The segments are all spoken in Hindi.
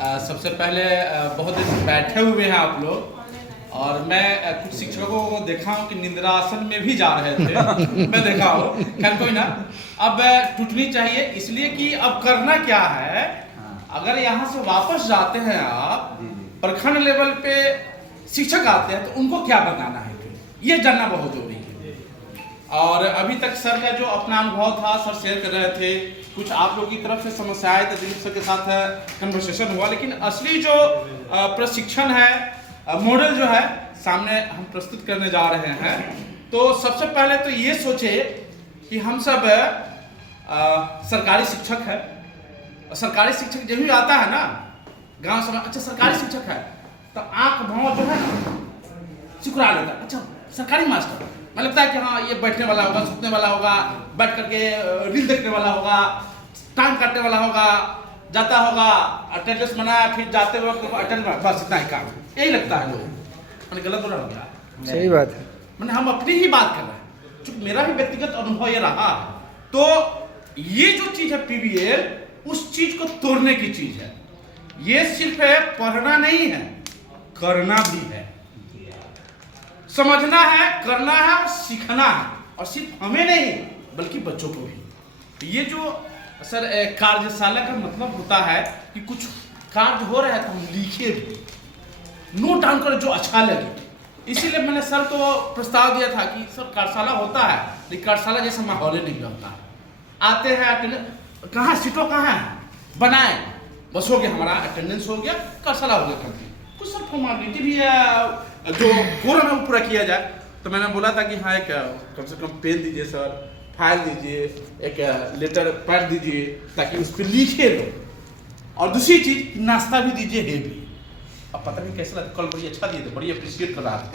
सबसे पहले बहुत दिन से बैठे हुए हैं आप लोग, और मैं कुछ शिक्षकों को देखा हूँ कि निद्रासन में भी जा रहे थे। मैं देखा हूँ, खैर कोई ना। अब टूटनी चाहिए, इसलिए कि अब करना क्या है, अगर यहाँ से वापस जाते हैं आप, प्रखंड लेवल पे शिक्षक आते हैं तो उनको क्या बताना है, ये जानना बहुत जरूरी है। और अभी तक सर का जो अपना अनुभव था सर शेयर कर रहे थे, कुछ आप लोगों की तरफ से समस्याएं तो दिलीप सर के साथ कन्वर्सेशन हुआ, लेकिन असली जो प्रशिक्षण है, मॉडल जो है सामने हम प्रस्तुत करने जा रहे हैं। तो सबसे पहले तो ये सोचे कि हम सब सरकारी शिक्षक है, सरकारी शिक्षक जब भी आता है ना गांव समाज, अच्छा सरकारी शिक्षक है तो आंख भाव जो है ना चुकरा लेता है, अच्छा सरकारी मास्टर, मैं लगता है कि हाँ ये बैठने वाला होगा, सुतने वाला होगा, बैठ करके रील देखने वाला होगा, टाइम काटने वाला होगा, जाता होगा, अटेंडेंस बनाया, फिर जाते वक्त अटेंड, बस इतना ही काम, यही लगता है लोग। मैंने गलत बोला क्या? सही बात है। मैंने हम अपनी ही बात कर रहे हैं, क्योंकि मेरा भी व्यक्तिगत अनुभव ये रहा है। तो ये जो चीज है पीबीएल, उस चीज को तोड़ने की चीज है। ये सिर्फ है पढ़ना नहीं है, करना भी है, समझना है, करना है और सीखना है, और सिर्फ हमें नहीं बल्कि बच्चों को भी। ये जो सर कार्यशाला का मतलब होता है कि कुछ कार्य हो रहा है तो हम लिखे भी, नोट डाउन करें जो अच्छा लगे। इसीलिए मैंने सर को प्रस्ताव दिया था कि सर कार्यशाला होता है, लेकिन कार्यशाला जैसा माहौल नहीं होता है। आते हैं अटेंडेंस, कहाँ सीटों कहाँ है, बनाए, बस हो गया, हमारा अटेंडेंस हो गया, कार्यशाला हो गया। कुछ सर फॉर्मेलिटी भी है जो कोरम है वो पूरा किया जाए। तो मैंने बोला था कि हाँ एक कम से कम पेन दीजिए सर, फाइल दीजिए, एक लेटर पैड दीजिए ताकि उस पर लिखे लो, और दूसरी चीज नाश्ता भी दीजिए है भी। अब पता नहीं कैसा लगा, कल बड़ी अच्छा दिए थे, बड़ी अप्रिशिएट कर रहा था।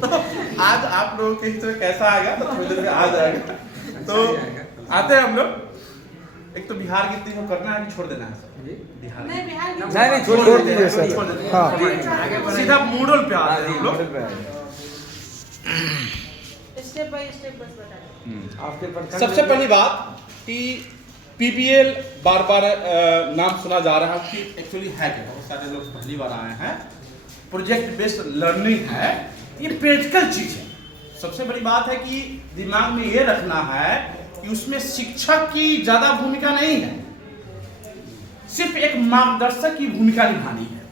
तो आज आप लोगों के हिस्से में कैसा आएगा तो थोड़ी देर में आ जाएगा। तो आते हैं हम लोग, एक तो बिहार की तीनों करना है कि छोड़ देना है सर? बिहार नहीं छोड़ दीजिए सर। हाँ सीधा मॉडल पे आते हैं हम लोग। स्टेप बाय स्टेप बस बता। सबसे पहली बात कि पीबीएल बार बार नाम सुना जा रहा है कि एक्चुअली है क्या, बहुत सारे लोग पहली बार आए हैं। प्रोजेक्ट बेस्ड लर्निंग है, ये प्रैक्टिकल चीज है। सबसे बड़ी बात है कि दिमाग में ये रखना है कि उसमें शिक्षक की ज्यादा भूमिका नहीं है, सिर्फ एक मार्गदर्शक की भूमिका निभानी है।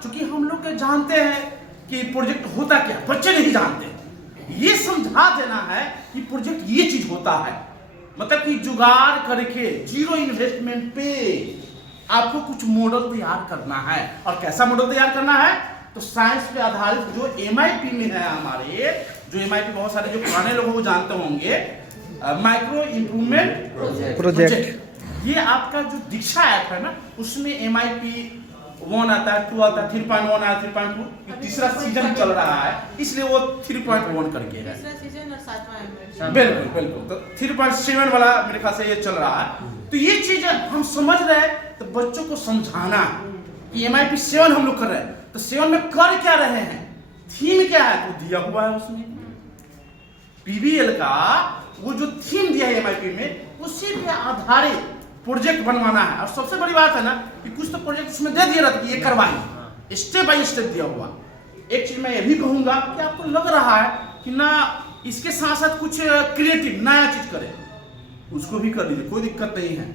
क्योंकि हम लोग जानते हैं कि प्रोजेक्ट होता क्या, बच्चे नहीं जानते। ये समझा देना है कि प्रोजेक्ट ये चीज होता है, मतलब कि जुगाड़ करके जीरो इन्वेस्टमेंट पे आपको कुछ मॉडल तैयार करना है। और कैसा मॉडल तैयार करना है, तो साइंस पे आधारित जो एमआईपी में है हमारे, जो एमआईपी बहुत सारे जो पुराने लोगों को जानते होंगे, माइक्रो इम्प्रूवमेंट प्रोजेक्ट। ये आपका जो दीक्षा ऐप है ना, उसमें एमआईपी 1 आता है, 2 आता है, 3.1 आता है, 3.2, तीसरा सीजन चल रहा है, इसलिए वो 3.1 करके है। तीसरा सीजन और 7वां एमआईपी। बिल्कुल बिल्कुल। तो 3.7 वाला मेरे ख्याल से ये चल रहा है। तो ये चीज हम समझ रहे हैं, तो बच्चों को समझाना कि एमआईपी 7 हम लोग कर रहे हैं, तो 7 में कर क्या रहे हैं, थीम क्या है, तो दिया हुआ है उसमें। पीबीएल का वो जो थीम दिया है एमआईपी में, उसी पे आधारित प्रोजेक्ट बनवाना है। और सबसे बड़ी बात है ना कि कुछ तो प्रोजेक्ट उसमें दे दिया रहता कि ये करवाइए, स्टेप बाय स्टेप दिया हुआ। एक चीज मैं ये भी कहूंगा कि आपको लग रहा है कि ना इसके साथ साथ कुछ क्रिएटिव नया चीज करें, उसको भी कर लीजिए, कोई दिक्कत नहीं है।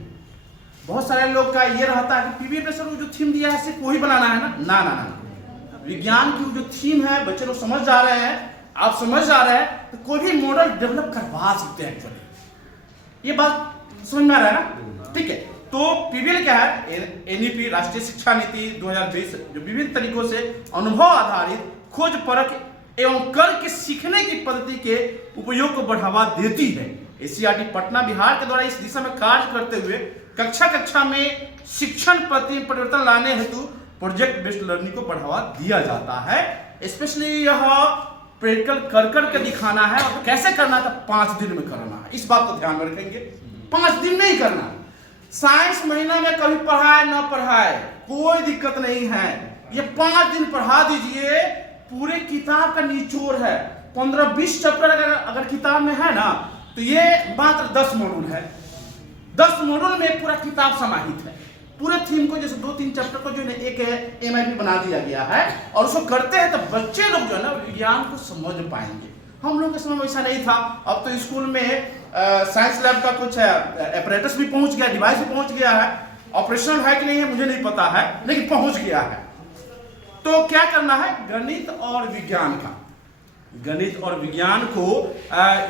बहुत सारे लोग का ये रहता है कि पीबीएल पे सर वो जो थीम दिया है सिर्फ वही बनाना है ना, ना ना ना। विज्ञान की जो थीम है, बच्चे लोग समझ जा रहे हैं, आप समझ जा रहे हैं, तो कोई भी मॉडल डेवलप करवा सकते हैं एक्चुअली। ये बात समझ में आ रहा है ना, ठीक है। तो पीबीएल क्या है, एनईपी राष्ट्रीय शिक्षा नीति 2020 जो विभिन्न तरीकों से अनुभव आधारित खोज परख एवं करके सीखने की पद्धति के उपयोग को बढ़ावा देती है। एसीईआरटी पटना बिहार के द्वारा इस दिशा में कार्य करते हुए कक्षा में शिक्षण प्रति परिवर्तन लाने हेतु प्रोजेक्ट बेस्ड लर्निंग को बढ़ावा दिया जाता है। स्पेशली यह प्रैक्टिकल कर के दिखाना है, और कैसे करना था, 5 दिन में करना है। इस बात को ध्यान में रखेंगे, 5 दिन में ही करना। साइंस महीना में कभी पढ़ाए ना पढ़ाए कोई दिक्कत नहीं है, ये 5 दिन पढ़ा दीजिए। पूरे किताब का निचोड़ है, 15-20 चैप्टर अगर किताब में है ना, तो ये मात्र 10 मॉड्यूल है। 10 मॉड्यूल में पूरा किताब समाहित है। पूरे थीम को जैसे 2-3 चैप्टर को जो है एक MIP बना दिया गया है और उसको करते हैं तो बच्चे लोग जो है ना विज्ञान को समझ पाएंगे। हम लोग के समय वैसा नहीं था। अब तो स्कूल में साइंस लैब का कुछ एपरेटस भी पहुंच गया, डिवाइस भी पहुंच गया है। ऑपरेशनल है कि नहीं है मुझे नहीं पता है, लेकिन पहुंच गया है। तो क्या करना है, गणित और विज्ञान का, गणित और विज्ञान को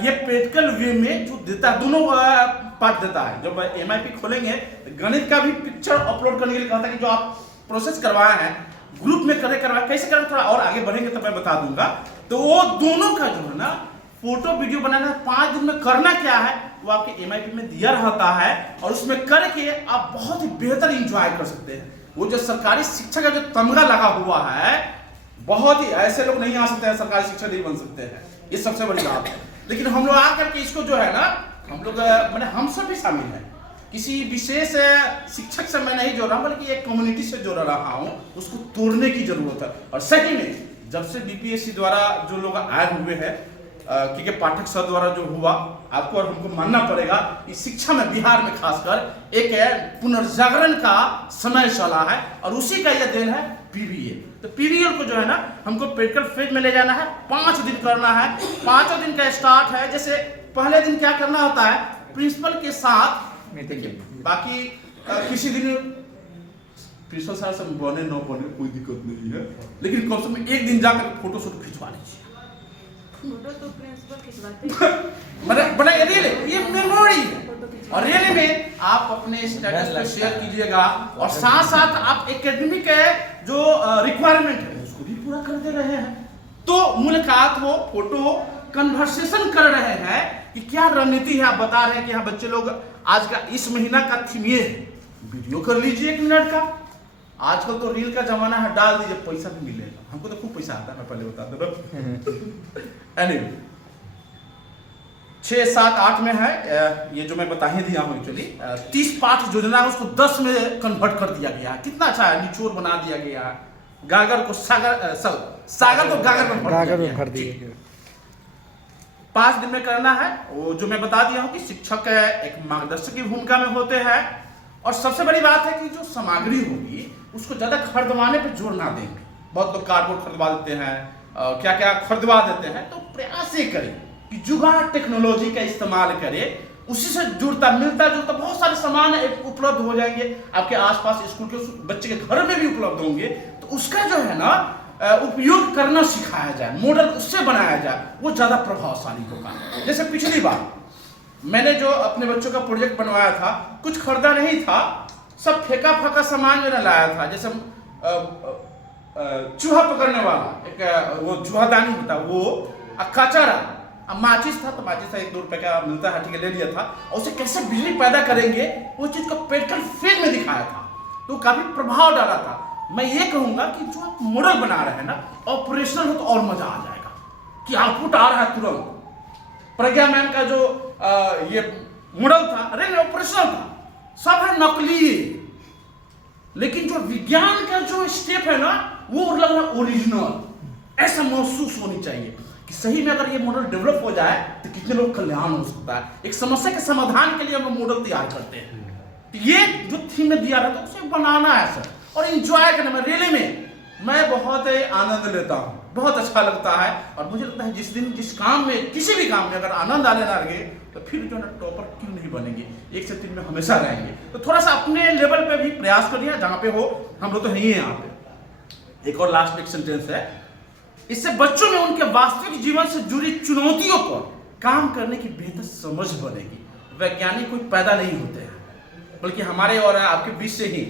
ये प्रैक्टिकल वे में जो देता है, दोनों पार्ट देता है। जब MIP खोलेंगे तो गणित का भी पिक्चर अपलोड करने के लिए कहता है कि जो आप प्रोसेस करवाए हैं ग्रुप में करवाए, कैसे करें थोड़ा और आगे बढ़ेंगे तो मैं बता दूंगा। तो वो दोनों का जो है ना फोटो वीडियो बनाना 5 दिन में करना क्या है वो आपके MIP में दिया रहता है और उसमें करके आप बहुत ही बेहतर इंजॉय कर सकते हैं। वो जो सरकारी शिक्षा का जो तमगा लगा हुआ है, बहुत ही ऐसे लोग नहीं आ सकते हैं, सरकारी शिक्षक नहीं बन सकते हैं, ये सबसे बड़ी बात है। लेकिन हम लोग आकर के इसको जो है ना, हम लोग मैंने हम सब भी शामिल हैं, किसी विशेष शिक्षक से मैं नहीं जोड़ रहा बल्कि एक कम्युनिटी से जोड़ रहा हूँ, उसको तोड़ने की जरूरत है। और सही में जब से DPSC द्वारा जो लोग आए हुए हैं, क्योंकि पाठक सर द्वारा जो हुआ, आपको और हमको मानना पड़ेगा इस शिक्षा में बिहार में खासकर एक पुनर्जागरण का समय चला है और उसी का यह देन है PBL। तो PBL को जो है ना हमको प्रैक्टिकल फेज में ले जाना है, 5 दिन करना है। 5 दिन का स्टार्ट है। जैसे पहले दिन क्या करना होता है, प्रिंसिपल के साथ मीटिंग। बाकी किसी दिन प्रिंसिपल साहब से बने न बने कोई दिक्कत नहीं है, लेकिन कम से कम एक दिन जाकर फोटो शूट खिंचवा लीजिए। फोटो तो प्रिंसिपल खिंचवाते बना ये मेमोरी है। और रियली में आप अपने स्टेटस पे शेयर कीजिएगा और साथ साथ आप एकेडमिक जो रिक्वायरमेंट है उसको भी पूरा करते रहे हैं। तो मुलाकात हो, फोटो, कन्वर्सेशन कर रहे हैं कि क्या रणनीति है, आप बता रहे हैं कि हाँ बच्चे लोग आज का इस महीना का थीम ये है, वीडियो कर लीजिए 1 मिनट का। आजकल तो रील का जमाना है, डाल दीजिए, पैसा भी मिलेगा। हमको तो खूब पैसा आता है, मैं पहले बता दे रहा। एनीवे 6, 7, 8 में है ये जो मैं बता ही दिया हूँ। एक्चुअली 30 पाठ योजना है उसको 10 में कन्वर्ट कर दिया गया है। कितना अच्छा है, निचोड़ बना दिया गया है। गागर को सागर को गागर में भर दिया गया। 5 दिन में करना है। वो जो मैं बता दिया हूँ कि शिक्षक एक मार्गदर्शक की भूमिका में होते हैं। और सबसे बड़ी बात है कि जो सामग्री होगी उसको ज्यादा खरीदवाने पर जोर ना देंगे। बहुत लोग कार्डबोर्ड खरीदवा देते हैं, क्या क्या खरीदवा देते हैं। तो प्रयास ये करें कि जुगाड़ टेक्नोलॉजी का इस्तेमाल करें, उसी से जुड़ता मिलता जुलता बहुत सारे सामान उपलब्ध हो जाएंगे। आपके आसपास स्कूल के बच्चे के घर में भी उपलब्ध होंगे। तो उसका जो है ना उपयोग करना सिखाया जाए, मॉडल उससे बनाया जाए, वो ज्यादा प्रभावशाली होगा। जैसे पिछली बार मैंने जो अपने बच्चों का प्रोजेक्ट बनवाया था, कुछ खरीदा नहीं था, सब फेंका फाका सामान मैंने लाया था। जैसे चूहा पकड़ने वाला एक वो चूहादानी होता है, वो कचरा, माचिस था तो माचिस था 1-2 रुपए का मिलता है, ठीक है, ले लिया था। और उसे कैसे बिजली पैदा करेंगे वो चीज को प्रैक्टिकल फील्ड में दिखाया था, तो काफी प्रभाव डाला था। मैं ये कहूंगा कि जो आप मॉडल बना रहे हैं ना, ऑपरेशनल हो तो और मजा आ जाएगा कि आउटपुट आ रहा है तुरंत। प्रज्ञा मैम का जो ये मॉडल था, अरे ऑपरेशनल था, सब है नकली, लेकिन जो विज्ञान का जो स्टेप है ना वो लग रहा ओरिजिनल। ऐसा महसूस होनी चाहिए कि सही में अगर ये मॉडल डेवलप हो जाए तो कितने लोग कल्याण हो सकता है। एक समस्या के समाधान के लिए हम मॉडल तैयार करते हैं। तो ये जो थीम में दिया रहता है उसे बनाना है सर, और इंजॉय करना में रियली में मैं बहुत आनंद लेता हूँ, बहुत अच्छा लगता है। और मुझे लगता है जिस दिन जिस काम में, किसी भी काम में अगर आनंद आने लगे तो फिर जो है टॉपर क्यों नहीं बनेंगे, 1 से 3 में हमेशा रहेंगे। तो थोड़ा सा अपने लेवल पे भी प्रयास करिए, जहाँ पे हो, हम लोग तो यही हैं यहाँ पे। एक और लास्ट एक सेंटेंस है, इससे बच्चों में उनके वास्तविक जीवन से जुड़ी चुनौतियों पर काम करने की बेहतर समझ बनेगी। वैज्ञानिक कोई पैदा नहीं होते हैं, बल्कि हमारे और आपके बीच से ही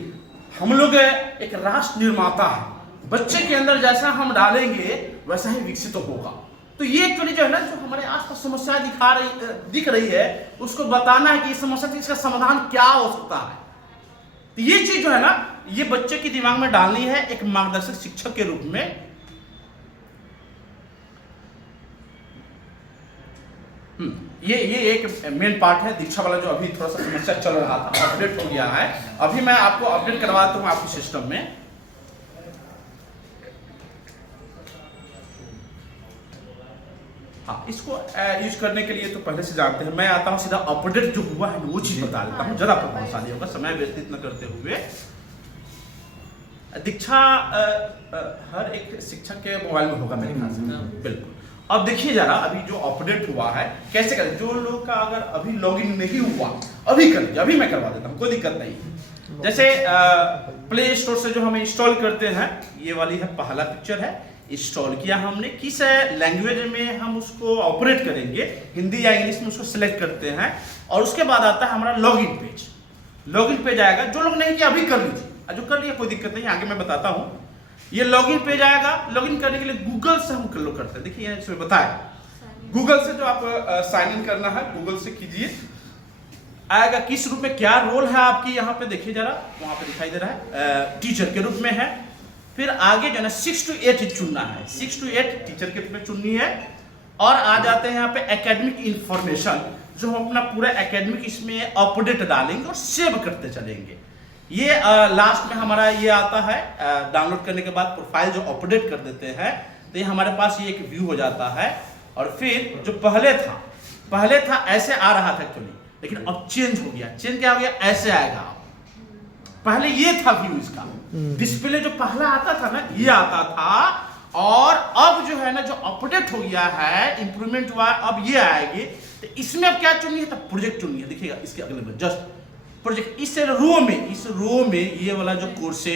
हम लोग एक राष्ट्र निर्माता है। बच्चे के अंदर जैसा हम डालेंगे वैसा ही विकसित होगा। तो ये एक्चुअली जो है ना, जो हमारे आसपास समस्या दिख रही है, उसको बताना है कि इस समस्या का इसका समाधान क्या हो सकता है। तो ये चीज जो है ना, ये बच्चे के दिमाग में डालनी है एक मार्गदर्शक शिक्षक के रूप में। ये एक मेन पार्ट है दीक्षा वाला, जो अभी थोड़ा सा समस्या चल रहा था, अपडेट हो गया है। अभी मैं आपको अपडेट करवाता हूं आपके सिस्टम में। हाँ, इसको यूज करने के लिए तो पहले से जानते हैं। मैं आता हूँ सीधा अपडेट जो हुआ है वो चीज बता देता हूँ, ज़्यादा प्रभावशाली होगा, समय व्यतीत न करते हुए। दीक्षा हर एक शिक्षक के मोबाइल में होगा मेरे ख्याल से, बिल्कुल। अब देखिए जरा, अभी जो अपडेट हुआ है कैसे करें। जो लोग का अगर अभी लॉगिन नहीं हुआ, अभी कर लीजिए, अभी मैं करवा देता हूँ, कोई दिक्कत नहीं। जैसे प्ले स्टोर से जो हम इंस्टॉल करते हैं, ये वाली है पहला पिक्चर है, इंस्टॉल किया हमने। किस लैंग्वेज में हम उसको ऑपरेट करेंगे, हिंदी या इंग्लिश में उसको सिलेक्ट करते हैं, और उसके बाद आता है हमारा लॉगिन पेज। लॉगिन पेज आएगा, जो लोग नहीं किया अभी कर लीजिए, जो कर लिया कोई दिक्कत नहीं, आगे मैं बताता हूँ। ये लॉगिन पेज आएगा। लॉगिन करने के लिए गूगल से हम लोग करते हैं, देखिए इसमें बताया गूगल से जो आप साइन इन करना है गूगल से कीजिए। आएगा किस रूप में, क्या रोल है आपकी, यहाँ पे देखिए जरा, वहां पे दिखाई दे रहा है टीचर के रूप में है। फिर आगे जो है ना 6 to 8 चुनना है, 6 to 8 टीचर के रूप में चुननी है। और आ जाते हैं यहाँ पे एकेडमिक इंफॉर्मेशन, जो हम अपना पूरा एकेडमिक इसमें अपडेट डालेंगे और सेव करते चलेंगे। ये लास्ट में हमारा ये आता है, डाउनलोड करने के बाद प्रोफाइल जो अपडेट कर देते हैं, तो ये हमारे पास ये एक व्यू हो जाता है। और फिर जो पहले था ऐसे आ रहा था एक्चुअली, लेकिन अब चेंज हो गया। चेंज क्या हो गया, ऐसे आएगा। पहले ये था व्यू इसका, डिस्प्ले जो पहला आता था ना ये आता था, और अब जो है ना जो अपडेट हो गया है, इंप्रूवमेंट हुआ, अब ये आएगी। तो इसमें अब क्या चुननी है, तो प्रोजेक्ट चुननी है। देखिएगा इसके अगले में जस्ट प्रोजेक्ट, इस रो में ये वाला जो कोर्स है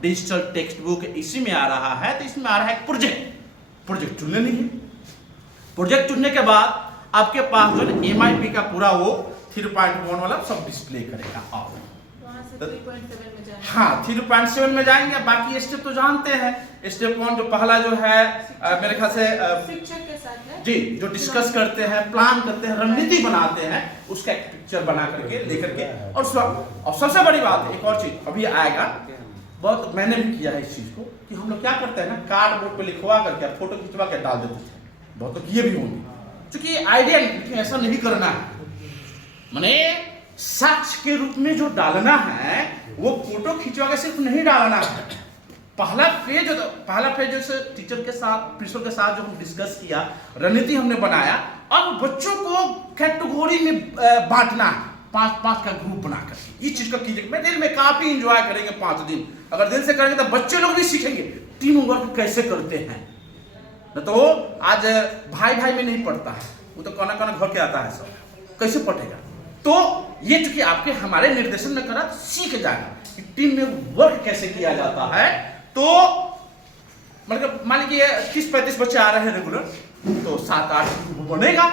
डिजिटल टेक्स्ट बुक, इसी में आ रहा है। तो इसमें आ रहा है प्रोजेक्ट चुनने नहीं है। प्रोजेक्ट चुनने के बाद आपके पास जो MIP का पूरा वो 3.1 वाला सब डिस्प्ले करेगा। आप वहाँ से 3.7 में जाएंगे। हाँ 3.7 में जाएंगे। बाकी स्टेप तो जानते हैं। स्टेप 1 जो पहला जो है मेरे ख्याल से शिक्षक के साथ है जी, जो डिस्कस करते हैं, प्लान करते हैं, रणनीति बनाते हैं, उसका एक पिक्चर बना करके लेकर के। और सबसे बड़ी बात है, एक और चीज अभी आएगा, बहुत मैंने भी किया है इस चीज को, कि हम लोग क्या करते हैं ना, कार्ड बोर्ड पे लिखवा करके फोटो खिंचवा के डाल देते थे। बहुत लोग ये भी होंगे, क्योंकि आइडिया नहीं, ऐसा नहीं करना है। माने साक्ष्य के रूप में जो डालना है वो फोटो खिंचवा के सिर्फ नहीं डालना है। पहला फेज जैसे टीचर के साथ, प्रिंसिपल के साथ जो हम डिस्कस किया, रणनीति हमने बनाया। अब बच्चों को कैटेगरी में बांटना है, 5-5 का ग्रुप बना करके। इस चीज का कीजिए, मैं दिल में काफी इंजॉय करेंगे 5 दिन। अगर दिल से करेंगे तो बच्चे लोग भी सीखेंगे टीम वर्क कैसे करते हैं। तो आज भाई में नहीं पढ़ता है, वो तो कोना घर के आता है, सब कैसे पढ़ेगा। तो ये चूंकि आपके हमारे निर्देशन में करा, सीख जाएगा कि टीम में वर्क कैसे किया जाता है। तो मतलब मान लीजिए 30-35 बच्चे आ रहे हैं रेगुलर, तो 7-8 बनेगा,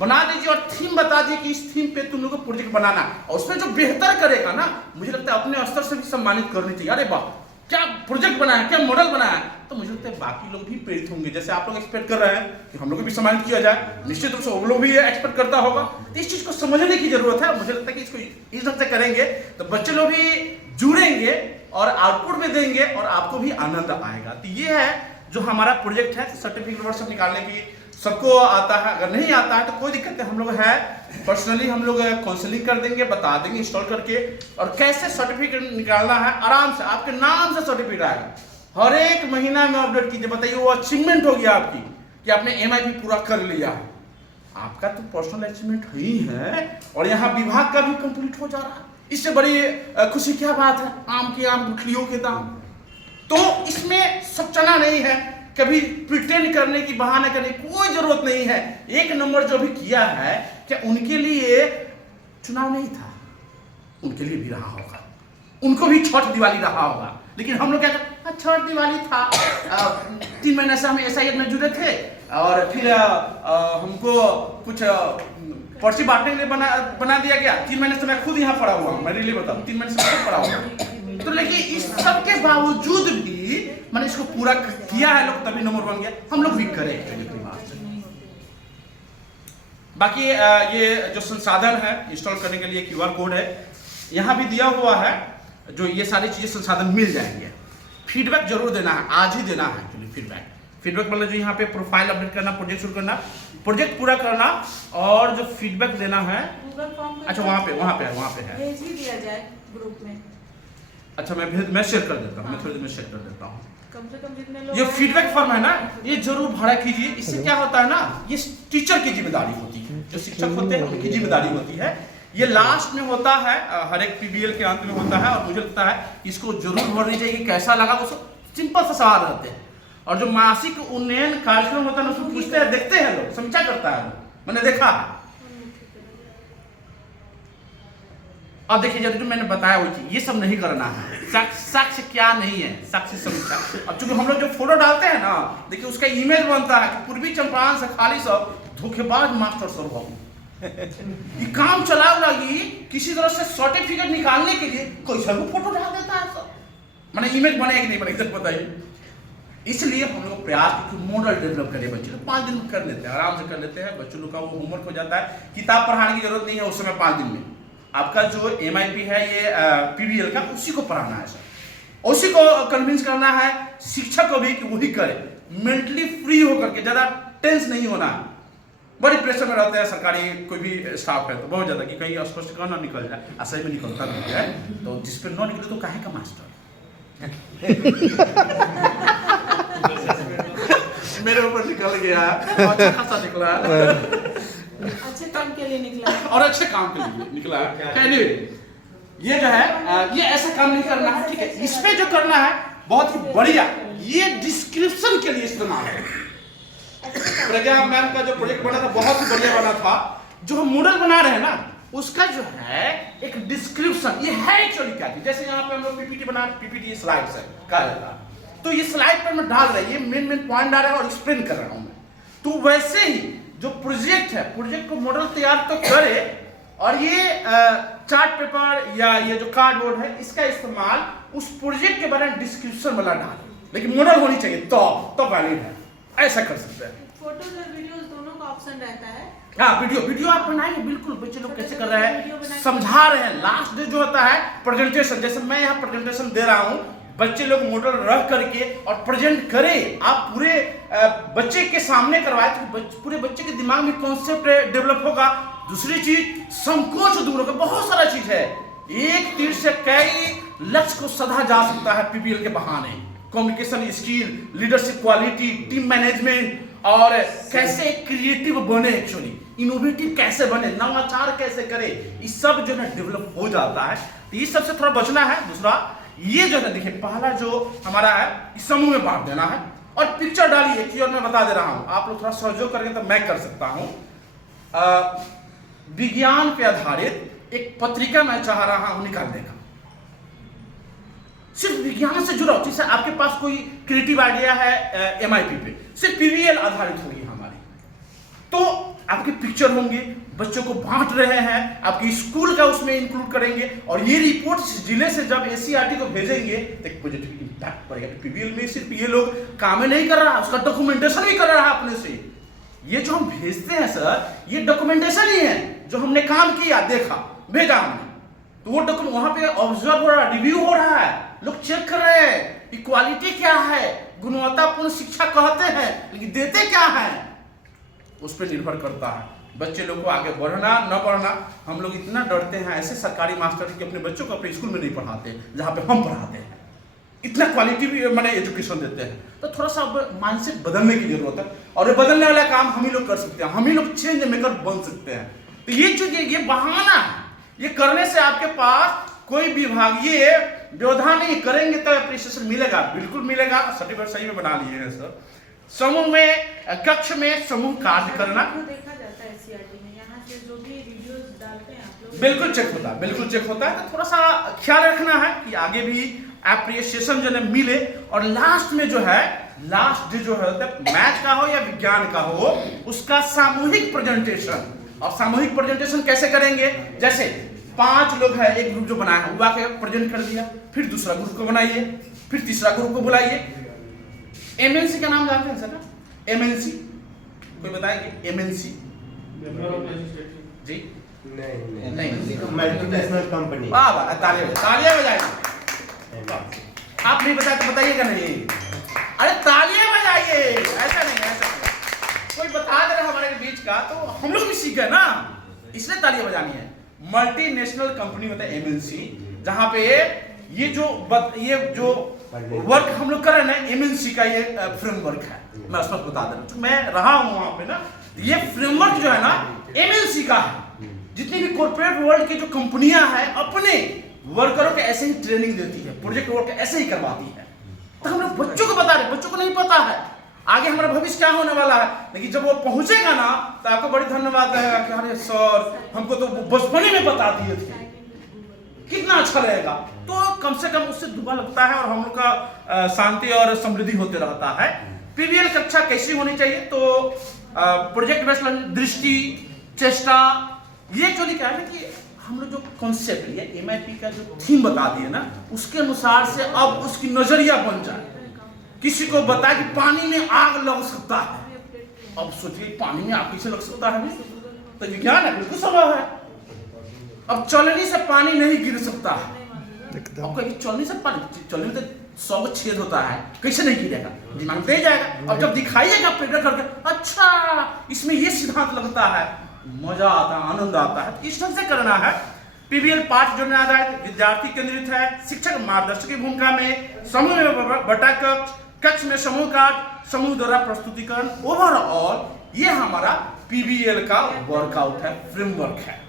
बना दीजिए और थीम बता दीजिए कि इस थीम पे तुम लोग को प्रोजेक्ट बनाना। और उसमें जो बेहतर करेगा ना, मुझे लगता है अपने स्तर से भी सम्मानित करनी चाहिए। अरे वाह क्या प्रोजेक्ट बनाया, क्या मॉडल बनाया, तो मुझे लगता है बाकी लोग भी प्रेरित होंगे। जैसे आप लोग एक्सपेक्ट कर रहे हैं कि हम लोग को भी सम्मानित किया जाए, निश्चित रूप से वो लोग भी ये एक्सपेक्ट करता होगा। तो इस चीज को समझने की जरूरत है। मुझे लगता है कि इसको इस ढंग से करेंगे तो बच्चे लोग भी जुड़ेंगे और आउटपुट में देंगे और आपको भी आनंद आएगा। तो ये है जो हमारा प्रोजेक्ट है। सर्टिफिकेट वर्कशॉप निकालने की सबको आता है, अगर नहीं आता है तो कोई दिक्कत नहीं, हम लोग है पर्सनली हम लोग काउंसलिंग कर देंगे, बता देंगे इंस्टॉल करके और कैसे सर्टिफिकेट निकालना है। आराम से आपके नाम से सर्टिफिकेट आएगा, हर एक महीना में अपडेट कीजिए। बताइए वो अचीवमेंट हो गया आपकी कि आपने MIP पूरा कर लिया है। आपका तो पर्सनल अचीवमेंट ही है और यहाँ विभाग का भी कंप्लीट हो जा रहा है। इससे बड़ी खुशी क्या बात है। आम के आम गुठलियों के दाम। तो इसमें सब चना नहीं है, कभी प्रिटेंड करने की, बहाना करने की कोई जरूरत नहीं है। एक नंबर जो भी किया है, क्या उनके लिए चुनाव नहीं था, उनके लिए भी रहा होगा, उनको भी छठ दिवाली रहा होगा। लेकिन हम लोग क्या करते, छठ दिवाली था, 3 महीने से हम SIF में जुड़े थे और फिर हमको कुछ पर्ची बांटने के लिए बना दिया गया। 3 महीने से मैं खुद यहाँ पड़ा हुआ हूँ, मैं रियली बताऊँ 3 महीने से पड़ा हुआ हूँ। तो लेकिन इस सब के बावजूद भी मैंने इसको पूरा किया है, लोग तभी नंबर 1 गया। हम लोग भी करें। बाकी ये जो संसाधन है इंस्टॉल करने के लिए QR कोड है, यहाँ भी दिया हुआ है, जो ये सारी चीजें संसाधन मिल जाएंगे। फीडबैक जरूर देना है, आज ही देना है एक्चुअली। फीडबैक मतलब जो यहाँ पे प्रोफाइल अपडेट करना, प्रोजेक्ट शुरू करना, प्रोजेक्ट पूरा करना और जो फीडबैक देना है। गूगल फॉर्म अच्छा वहाँ पे है भेज ही दिया जाए ग्रुप में। अच्छा मैं शेयर कर देता हूँ, मैं थोड़ी देर में शेयर कर देता हूँ। कम से कम जितने लोग ये फीडबैक फॉर्म है ना, ये जरूर भरा कीजिए। इससे क्या होता है ना, ये टीचर की जिम्मेदारी होती है, जो शिक्षक होते हैं उनकी जिम्मेदारी होती है। ये लास्ट में होता है, हर एक पीबीएल के अंत में होता है, और मुझे लगता है इसको जरूर भरनी चाहिए। कैसा लगा वो सिंपल सा सवाल रहते हैं, और जो मासिक उन्नयन कार्यक्रम होता है उसको पूछते हैं, देखते हैं लोग, समीक्षा करता है लोग, मैंने देखा। अब देखिए जब मैंने बताया वो चीज, ये सब नहीं करना है। साक्ष्य क्या नहीं है, साक्ष्य समीक्षा। अब चूंकि हम लोग जो फोटो डालते हैं ना, देखिए उसका इमेज बनता है कि पूर्वी चंपारण से खाली सब धोखेबाज मास्टर सब हो। ये काम चलाओ लगी किसी तरह से सर्टिफिकेट निकालने के लिए कैसा भी फोटो डाल देता है सब, मैंने इमेज बने कि नहीं बने तक बताइए। इसलिए हम लोग प्रयास मॉडल डेवलप करें। बच्चे लोग 5 दिन में कर लेते हैं, आराम से कर लेते हैं। बच्चों लोग का वो होमवर्क हो जाता है, किताब पढ़ाने की जरूरत नहीं है उस समय। 5 दिन में आपका जो MIP है ये PBL का, उसी को पढ़ाना है सर, उसी को कन्विंस करना है, शिक्षक को भी कि वही करे, मेंटली फ्री होकर के, ज्यादा टेंस नहीं होना। बड़ी प्रेशर में रहते हैं सरकारी कोई भी स्टाफ है तो बहुत ज्यादा, कि कहीं अस्पष्ट ना निकल जाए, असली में निकलता नहीं है, तो जिस पे न निकले तो काहे का मास्टर। मेरे ऊपर निकल गया, अच्छा खासा निकला, अच्छे काम के लिए निकला और अच्छे काम के लिए निकला। Anyway, ये जो है ये ऐसा काम नहीं करना है, ठीक है। इस पे जो करना है बहुत ही बढ़िया, ये डिस्क्रिप्शन के लिए इस्तेमाल है। प्रज्ञा मैम का जो प्रोजेक्ट बना था बहुत ही बढ़िया बना था। जो हम मॉडल बना रहे हैं ना, उसका जो है एक डिस्क्रिप्शन, ये है एक्चुअली क्या चीज। जैसे यहाँ पे हम लोग PPT बना, PPT स्लाइड्स है कहा जाता है, तो ये स्लाइड पर मैं डाल रहा है, ये मेन पॉइंट डाल रहा है और एक्सप्लेन कर रहा हूँ मैं। तो वैसे ही जो प्रोजेक्ट है, प्रोजेक्ट को मॉडल तैयार तो करे, और ये चार्ट पेपर या ये जो कार्डबोर्ड है, इसका इस्तेमाल उस प्रोजेक्ट के बारे में डिस्क्रिप्शन वाला डाले, लेकिन मॉडल होनी चाहिए तो वैलिड है, ऐसा कर सकते हैं। फोटोज और वीडियोस दोनों का ऑप्शन रहता है। हाँ, वीडियो आप बनाइए, बिल्कुल। बच्चे लोग कैसे कर रहे हैं, समझा रहे हैं। लास्ट डे जो होता है प्रेजेंटेशन, जैसे मैं यहाँ प्रेजेंटेशन दे रहा हूँ, बच्चे लोग मॉडल रख करके और प्रेजेंट करें। आप पूरे बच्चे के सामने करवाए तो पूरे बच्चे के दिमाग में कॉन्सेप्ट डेवलप होगा। दूसरी चीज, संकोच दूर होगा। बहुत सारा चीज है, एक तीर से कई लक्ष्य को सधा जा सकता है PBL के बहाने। Communication skill, leadership quality, team management, और कैसे क्रिएटिव बने, एक्चुअली इनोवेटिव कैसे बने, नवाचार कैसे करे, ये सब जो है डेवलप हो जाता है। तो ये सबसे थोड़ा बचना है। दूसरा ये जो है देखिए, पहला जो हमारा है इस समूह में बांट देना है, और पिक्चर डालिए। एक चीज और मैं बता दे रहा हूं, आप लोग थोड़ा सहयोग करेंगे तो मैं कर सकता हूं। विज्ञान पे आधारित एक पत्रिका मैं चाह रहा हूं निकालने का, सिर्फ विज्ञान से जुड़ा। जैसे आपके पास कोई क्रिएटिव आइडिया है MIP पे, सिर्फ PBL आधारित होगी हमारी, तो आपके पिक्चर होंगे, बच्चों को बांट रहे हैं, आपके स्कूल का उसमें इंक्लूड करेंगे, और ये रिपोर्ट जिले से जब SCERT को भेजेंगे तो एक पॉजिटिव इंपैक्ट पड़ेगा। PBL में सिर्फ ये लोग काम नहीं कर रहा, उसका डॉक्यूमेंटेशन भी कर रहा है अपने से। ये जो हम भेजते हैं सर, ये डॉक्यूमेंटेशन ही है, जो हमने काम किया, देखा, भेजा हमने, तो वो डॉक्यूमेंट वहां पे ऑब्जर्व हो रहा है, रिव्यू हो रहा है, लोग चेक कर रहे हैं इक्वालिटी क्या है, गुणवत्तापूर्ण शिक्षा कहते हैं, लेकिन देते क्या है, उस पर निर्भर करता है। बच्चे लोग को आगे बढ़ना न बढ़ना, हम लोग इतना डरते हैं ऐसे सरकारी मास्टर कि अपने बच्चों को अपने स्कूल में नहीं पढ़ाते जहाँ पे हम पढ़ाते हैं, इतना क्वालिटी भी मैंने एजुकेशन देते हैं। तो थोड़ा सा माइंडसेट बदलने की जरूरत है, और ये बदलने वाला काम हम ही लोग कर सकते हैं, हम ही लोग चेंज मेकर बन सकते हैं। तो ये चीज, ये बहाना है, ये करने से आपके पास कोई विभागीय व्यवधान नहीं, करेंगे तो एप्रिसिएशन मिलेगा, बिल्कुल मिलेगा। सर्टिफिकेट सही में बना लिए हैं सर। समूह में, कक्ष में समूह कार्य करना देखा जाता है SCERT में, यहाँ से जो भी वीडियोस डालते हैं आप लोग, बिल्कुल चेक होता है, बिल्कुल चेक होता है। तो थोड़ा सा ख्याल रखना है कि आगे भी एप्रिसिएशन जो है मिले, और लास्ट में जो है, लास्ट डे जो है मैथ का हो या विज्ञान का हो, उसका सामूहिक प्रेजेंटेशन। और सामूहिक प्रेजेंटेशन कैसे करेंगे, जैसे 5 लोग हैं, एक ग्रुप जो बनाया है वो आके प्रेजेंट कर दिया, फिर दूसरा ग्रुप को बनाइए, फिर तीसरा ग्रुप को बुलाइए। MNC का नाम जानते हैं सर? MNC कोई बताएंगे? MNC जी नहीं, मल्टीनेशनल कंपनी। वाह वाह, तालियां बजाइए। आप नहीं बताए तो बताइएगा नहीं, अरे तालियां बजाइए, ऐसा नहीं, ऐसा नहीं। कोई बता दे रहा हमारे बीच का तो हम लोग भी सीखे ना, इसलिए तालियां बजानी है। मल्टीनेशनल कंपनी होता है MNC, जहां पे ये जो वर्क हम लोग कर रहे हैं ना, एमएनसी का ये फ्रेमवर्क है। मैं उस पर बता दे रहा हूँ, मैं रहा हूँ वहां पे ना, ये फ्रेमवर्क जो है ना एमएनसी का है। जितनी भी कॉर्पोरेट वर्ल्ड की जो कंपनियां हैं अपने वर्करों को ऐसे ही ट्रेनिंग देती है, प्रोजेक्ट वर्क ऐसे ही करवाती है। तो हम लोग बच्चों को बता रहे, बच्चों को नहीं पता है आगे हमारा भविष्य क्या होने वाला है। लेकिन जब वो पहुंचेगा ना तो आपको बड़ी धन्यवाद रहेगा कि अरे सर हमको तो बचपन में बता दिए थे, कितना अच्छा रहेगा। तो कम से कम उससे दुआ लगता है और हम लोग का शांति और समृद्धि होते रहता है। पीबीएल कक्षा कैसी होनी चाहिए, तो प्रोजेक्ट बेस्ड दृष्टि, चेष्टा, ये एक्चुअली क्या है कि हम लोग जो कॉन्सेप्ट लिया एमआईपी का जो थीम बता दिए ना, उसके अनुसार से अब उसकी नजरिया बन जाए। किसी को बता कि पानी में आग लग सकता है, अब सोचिए पानी में आग कैसे लग सकता है, तो विज्ञान है, बिल्कुल संभव है। अब चलनी से पानी नहीं गिर सकता है, अब कहीं चलनी से पानी, चलनी में तो 100 छेद होता है, कैसे नहीं गिरेगा, दिमाग दे जाएगा। अब जब दिखाइएगा पेपर करके, अच्छा इसमें ये सिद्धांत लगता है, मजा आता है, आनंद आता है। इस ढंग से करना है। पीबीएल पाठ जोड़ने आधारित, विद्यार्थी केंद्रित है, शिक्षक मार्गदर्शक की भूमिका में, समूह में बटा कक्ष में समूह काट, समूह द्वारा प्रस्तुतिकरण, ओवरऑल ये हमारा पीबीएल का वर्कआउट है, फ्रेमवर्क है।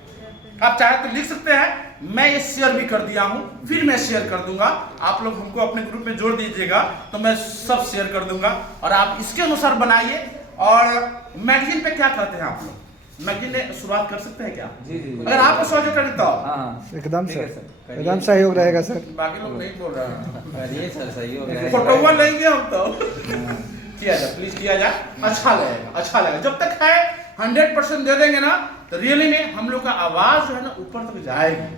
आप चाहे तो लिख सकते हैं, मैं ये शेयर भी कर दिया हूं, फिर मैं शेयर कर दूंगा। आप लोग हमको अपने ग्रुप में जोड़ दीजिएगा तो मैं सब शेयर कर दूंगा और आप इसके अनुसार बनाइए। और मैगजीन पे क्या करते हैं आप लोग, मैगजीन में शुरुआत कर सकते हैं क्या? जी जी, अगर आपको सहयोग करें तो एकदम सर, एकदम सहयोग रहेगा सर। बाकी लोग नहीं बोल रहे हैं, करिए सर, सहयोग रहेगा। फोटो लेंगे हम तो किया जाए, प्लीज किया जाए, अच्छा लगेगा, अच्छा लगेगा। जब तक है 100% दे देंगे ना तो रियली में हम लोग का आवाज जो है ना ऊपर तक जाएगी।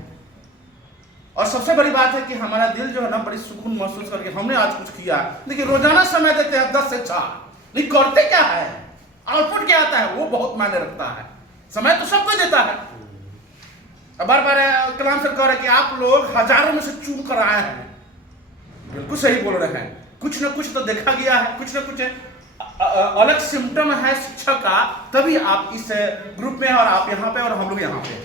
और सबसे बड़ी बात है कि हमारा दिल जो है ना बड़ी सुकून महसूस करके हमने आज कुछ किया है। देखिए रोजाना समय देते हैं 10 से 4, नहीं करते क्या है, आउटपुट क्या आता है वो बहुत मायने रखता है। समय तो सबको देता है। बार बार कलाम सर कह रहे हैं कि आप लोग हजारों में से चुन कर आए हैं, बिल्कुल सही बोल रहे हैं। कुछ ना कुछ तो देखा गया है, कुछ ना कुछ अलग सिम्टम है शिक्षा का, तभी आप इस ग्रुप में और आप यहाँ पे और हम लोग यहाँ पे।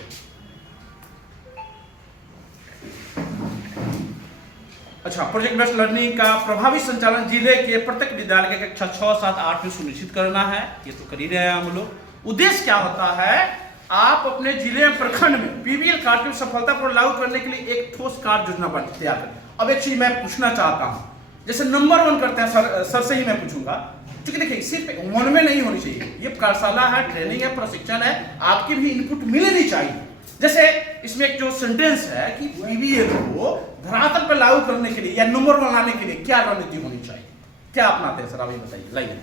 अच्छा, प्रोजेक्ट बेस्ड लर्निंग का प्रभावी संचालन जिले के प्रत्येक विद्यालय के कक्षा 6, 7, 8 में सुनिश्चित करना है। ये तो कर ही रहे हैं हम लोग। उद्देश्य क्या होता है, आप अपने जिले में प्रखंड में पीबीएल कार्यक्रम सफलतापूर्वक लागू करने के लिए एक ठोस कार्य योजना तैयार करें। अब एक चीज मैं पूछना चाहता हूं, जैसे नंबर 1 करते हैं सर से ही मैं पूछूंगा, क्योंकि देखिए सिर्फ 1 में नहीं होनी चाहिए, ये कार्यशाला है, ट्रेनिंग है, प्रशिक्षण है, आपकी भी इनपुट मिलनी चाहिए। जैसे इसमें एक जो सेंटेंस है कि पीबीएल को धरातल पर लागू करने के लिए या नंबर 1 लाने के लिए क्या रणनीति होनी चाहिए, क्या अपनाते हैं सर, आप ये बताइए। लाइए